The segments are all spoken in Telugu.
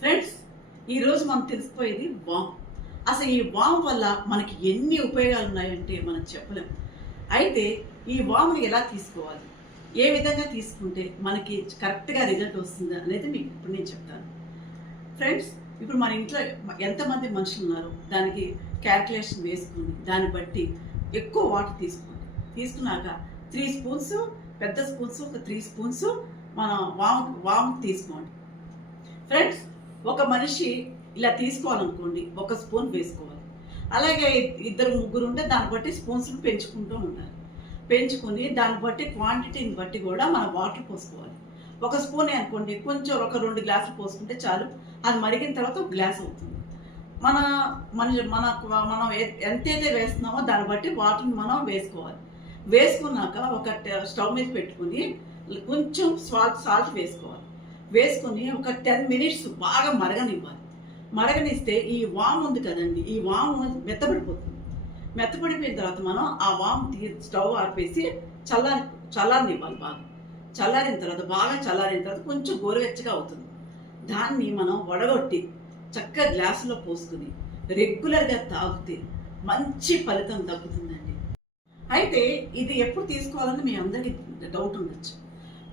ఫ్రెండ్స్ ఈరోజు మనం తెలిసిపోయేది వామ్. అసలు ఈ వామ్ వల్ల మనకి ఎన్ని ఉపయోగాలు ఉన్నాయంటే మనం చెప్పలేం. అయితే ఈ వామ్ని ఎలా తీసుకోవాలి? ఏ విధంగా తీసుకుంటే మనకి కరెక్ట్గా రిజల్ట్ వస్తుంది అనేది మీకు ఇప్పుడు నేను చెప్తాను. ఫ్రెండ్స్ ఇప్పుడు మన ఇంట్లో ఎంతమంది మనుషులు ఉన్నారు దానికి క్యాల్కులేషన్ వేసుకుని దాన్ని బట్టి ఎక్కువ వాటర్ తీసుకోండి తీసుకున్నాక త్రీ స్పూన్స్ పెద్ద స్పూన్స్ ఒక త్రీ స్పూన్స్ మనం వామ్ వామ్ తీసుకోండి. ఫ్రెండ్స్ ఒక మనిషి ఇలా తీసుకోవాలనుకోండి ఒక స్పూన్ వేసుకోవాలి. అలాగే ఇద్దరు ముగ్గురు ఉంటే దాన్ని బట్టి స్పూన్స్ని పెంచుకుంటూ ఉండాలి. పెంచుకుని దాన్ని బట్టి క్వాంటిటీని బట్టి కూడా మనం వాటర్ పోసుకోవాలి. ఒక స్పూనే అనుకోండి కొంచెం ఒక రెండు గ్లాసులు పోసుకుంటే చాలు. అది మరిగిన తర్వాత ఒక గ్లాస్ అవుతుంది. మన మన మన మనం ఎంతైతే వేస్తున్నామో దాన్ని బట్టి వాటర్ని మనం వేసుకోవాలి. వేసుకున్నాక ఒక స్టవ్ మీద పెట్టుకుని కొంచెం సాల్ట్ సాల్ట్ వేసుకోవాలి. వేసుకొని ఒక టెన్ మినిట్స్ బాగా మరగనివ్వాలి. మరగనిస్తే ఈ వామ్ ఉంది కదండి ఈ వామ్ మెత్తబడిపోతుంది. మెత్తపడిపోయిన తర్వాత మనం ఆ వామ్ తీ స్టవ్ ఆర్పేసి చల్లారి చల్లారనివ్వాలి బాగా. చల్లారిన తర్వాత బాగా చల్లారిన తర్వాత కొంచెం గోరువెచ్చగా అవుతుంది. దాన్ని మనం వడగొట్టి చక్కగా గ్లాసులో పోసుకుని రెగ్యులర్గా తాగితే మంచి ఫలితం దక్కుతుందండి. అయితే ఇది ఎప్పుడు తీసుకోవాలని మీ అందరికీ డౌట్ ఉండొచ్చు.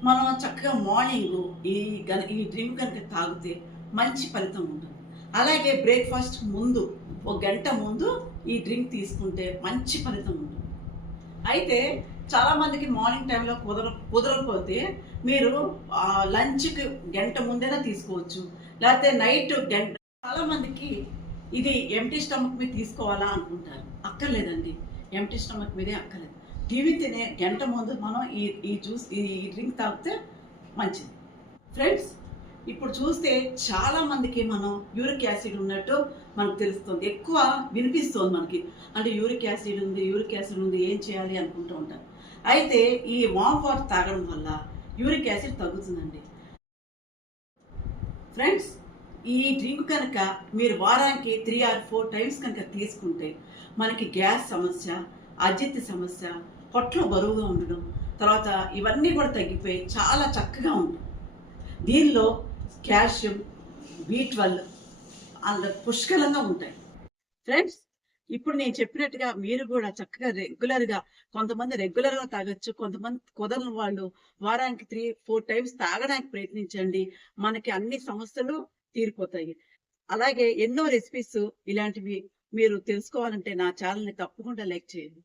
మనం చక్కగా మార్నింగ్ ఈ గన ఈ డ్రింక్ కనుక తాగితే మంచి ఫలితం ఉంటుంది. అలాగే బ్రేక్ఫాస్ట్ ముందు ఒక గంట ముందు ఈ డ్రింక్ తీసుకుంటే మంచి ఫలితం ఉంటుంది. అయితే చాలామందికి మార్నింగ్ టైంలో కుదర కుదరకపోతే మీరు లంచ్కి గంట ముందైనా తీసుకోవచ్చు. లేకపోతే నైట్ గంట చాలామందికి ఇది ఎంటీ స్టమక్ మీద తీసుకోవాలా అనుకుంటారు. అక్కర్లేదండి. ఎంటీ స్టమక్ మీదే అక్కర్లేదు. టీవీ తినే గంట ముందు మనం ఈ ఈ జ్యూస్ ఈ డ్రింక్ తాగితే మంచిది. ఫ్రెండ్స్ ఇప్పుడు చూస్తే చాలా మందికి మనం యూరిక్ యాసిడ్ ఉన్నట్టు మనకు తెలుస్తుంది. ఎక్కువ వినిపిస్తుంది మనకి. అంటే యూరిక్ యాసిడ్ ఉంది యూరిక్ యాసిడ్ ఉంది ఏం చేయాలి అనుకుంటూ ఉంటారు. అయితే ఈ వామ్ వాటర్ తాగడం వల్ల యూరిక్ యాసిడ్ తగ్గుతుందండి. ఫ్రెండ్స్ ఈ డ్రింక్ కనుక మీరు వారానికి త్రీ ఆర్ ఫోర్ టైమ్స్ కనుక తీసుకుంటే మనకి గ్యాస్ సమస్య అజిత్ సమస్య పొట్లు బరువుగా ఉండడం తర్వాత ఇవన్నీ కూడా తగ్గిపోయి చాలా చక్కగా ఉంటుంది దీనిలో కాల్షియం బి ట్వెల్వ్ అందులో పుష్కలంగా ఉంటాయి. ఫ్రెండ్స్ ఇప్పుడు నేను చెప్పినట్టుగా మీరు కూడా చక్కగా రెగ్యులర్గా కొంతమంది రెగ్యులర్గా తాగొచ్చు కొంతమంది కుదరని వాళ్ళు వారానికి త్రీ ఫోర్ టైమ్స్ తాగడానికి ప్రయత్నించండి. మనకి అన్ని సమస్యలు తీరిపోతాయి. అలాగే ఎన్నో రెసిపీస్ ఇలాంటివి మీరు తెలుసుకోవాలంటే నా ఛానల్ని తప్పకుండా లైక్ చేయండి.